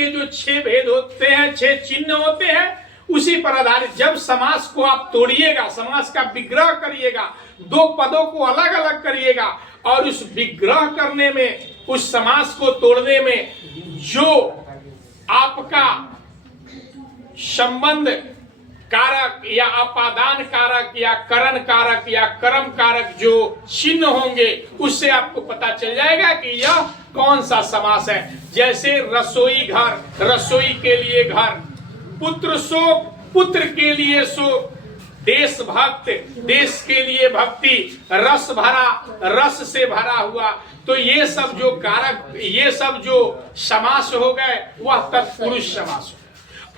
के जो 6 भेद होते हैं, 6 चिन्ह होते हैं, उसी पर आधारित जब समास को आप तोड़िएगा, समास का विग्रह करिएगा, 2 पदों को अलग अलग करिएगा और उस विग्रह करने में, उस समास को तोड़ने में जो आपका संबंध कारक या अपादान कारक या करण कारक या कर्म कारक जो चिन्ह होंगे, उससे आपको पता चल जाएगा कि यह कौन सा समास है। जैसे रसोई घर, रसोई के लिए घर, पुत्र शोक, पुत्र के लिए शोक, देशभक्त, देश के लिए भक्ति, रस भरा, रस से भरा हुआ। तो ये सब जो कारक, ये सब जो समास हो गए, वह तत्पुरुष समास हो।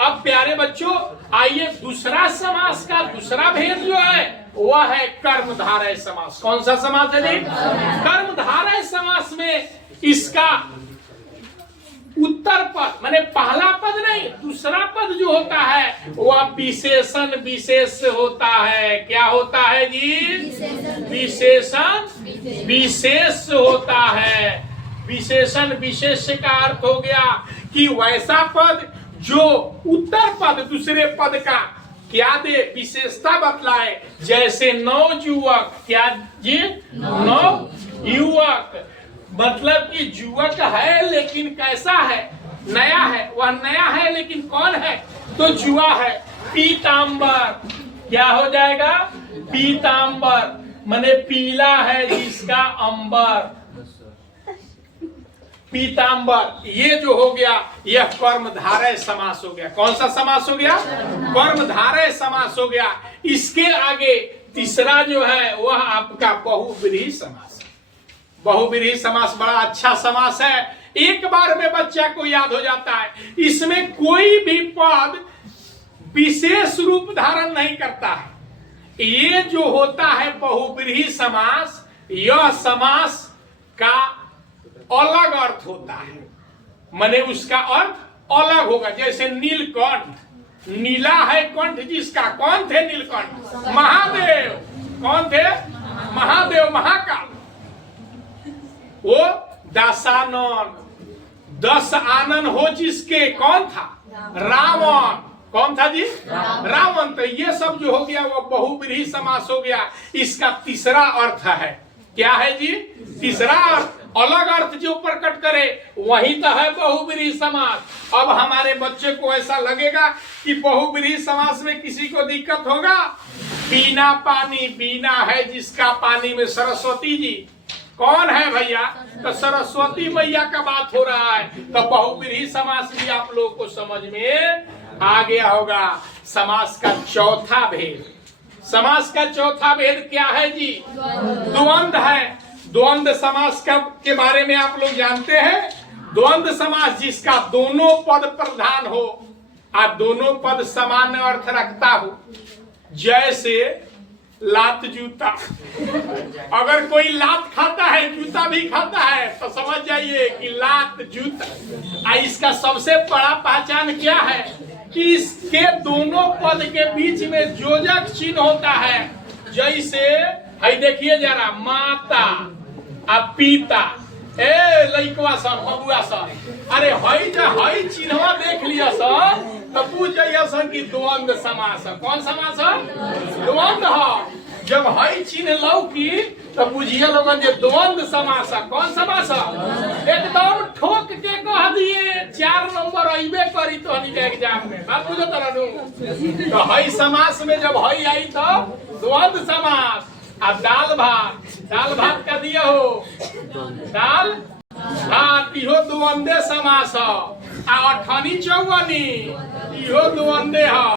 अब प्यारे बच्चों, आइए दूसरा समास का दूसरा भेद जो है वह है कर्मधारय समास। कौन सा समास है जी? कर्मधारय समास में इसका उत्तर पद, माने पहला पद नहीं, दूसरा पद जो होता है वह विशेषण विशेष होता है। क्या होता है जी? विशेषण विशेष होता है। विशेषण विशेष का अर्थ हो गया कि वैसा पद जो उत्तर पद दूसरे पद का क्या दे, विशेषता बतलाए। जैसे नवयुवक, क्या जी? नवयुवक मतलब कि युवक है लेकिन कैसा है? नया है। वह नया है लेकिन कौन है? तो जुआ है। पीतांबर, क्या हो जाएगा? पीतांबर माने पीला है जिसका अंबर, पीतांबर। ये जो हो गया यह कर्मधारय समास हो गया। कौन सा समास हो गया? कर्मधारय समास हो गया। इसके आगे तीसरा जो है वह आपका बहुव्रीहि समास है। बहुव्रीहि समास बड़ा अच्छा समास है, एक बार में बच्चा को याद हो जाता है। इसमें कोई भी पद विशेष रूप धारण नहीं करता है। ये जो होता है बहुव्रीहि समास, यह समास का अलग अर्थ होता है, माने उसका अर्थ अलग होगा। जैसे नीलकंठ, नीला है कंठ जिसका, कौन थे नीलकंठ? महादेव। कौन थे? महादेव, महाकाल। वो दशानन, 10 आनन हो जिसके, कौन था? रावण। कौन था जी? रावण। तो ये सब जो हो गया वो बहुव्रीहि समास हो गया। इसका तीसरा अर्थ है, क्या है जी? तीसरा अर्थ, अलग अर्थ जो प्रकट करे वही तो है बहुव्रीहि समास। अब हमारे बच्चे को ऐसा लगेगा कि बहुव्रीहि समास में किसी को दिक्कत होगा। बिना पानी, बिना है जिसका पानी में सरस्वती जी, कौन है भैया? तो सरस्वती मैया का बात हो रहा है। तो बहुव्रीहि समास भी आप लोगों को समझ में आ गया होगा। समास का चौथा भेद, समास का चौथा भेद क्या है जी? द्वंद्व है। द्वंद्व समास के बारे में आप लोग जानते हैं। द्वंद्व समास जिसका दोनों पद प्रधान हो और दोनों पद समान अर्थ रखता हो। जैसे लात जूता, अगर कोई लात खाता है जूता भी खाता है तो समझ जाइए कि लात जूता। इसका सबसे बड़ा पहचान क्या है कि इसके दोनों पद के बीच में योजक चिन्ह होता है। जैसे है, देखिए जरा, माता आ पिता, ए लइकवा सन, बबुआ सन, अरे हई जा हई चिन्हवा देख लिया सन तो पूछ जाइए सन कि द्वंद्व समास है। कौन समास है? द्वंद्व है। जब हई चिन्ह लौकी तो बुझिए लोगन जे द्वंद्व समास है। कौन समास है? एकदम ठोक के कह दिए 4 नंबर अइबे करी तो हनी के एग्जाम में, बात बुझो तरनु। तो हई समास में जब हई आई तो द्वंद्व समास। अब दाल भात, दाल भात का दिया हो, दाल भात, इहो द्वंद्व समास है। आ अठनी चौवनी, इहो द्वंद्व है।